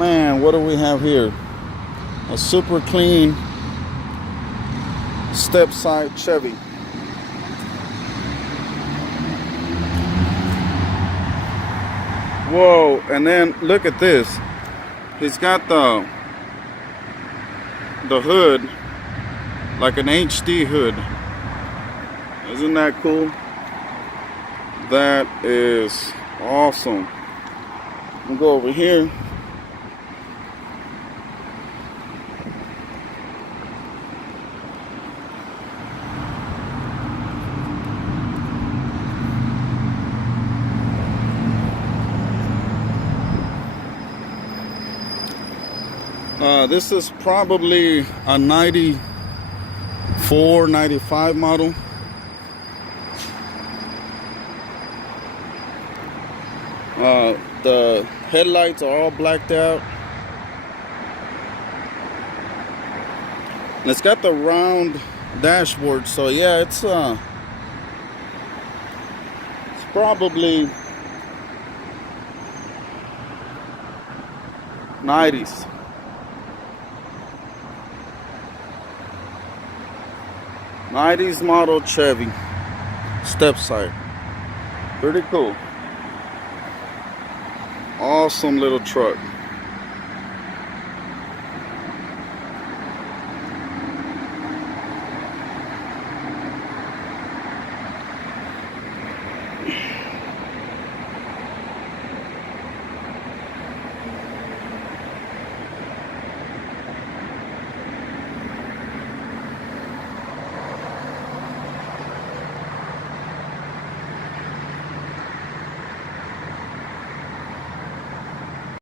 Man, what do we have here? A super clean step side Chevy. Whoa, and then look at this. He's got the hood like an HD hood. Isn't that cool? That is awesome. We'll go over here. This is probably a 94, 95 model. The headlights are all blacked out. And it's got the round dashboard, so yeah, it's probably 90s. '90s model Chevy step side. Pretty cool. Awesome little truck.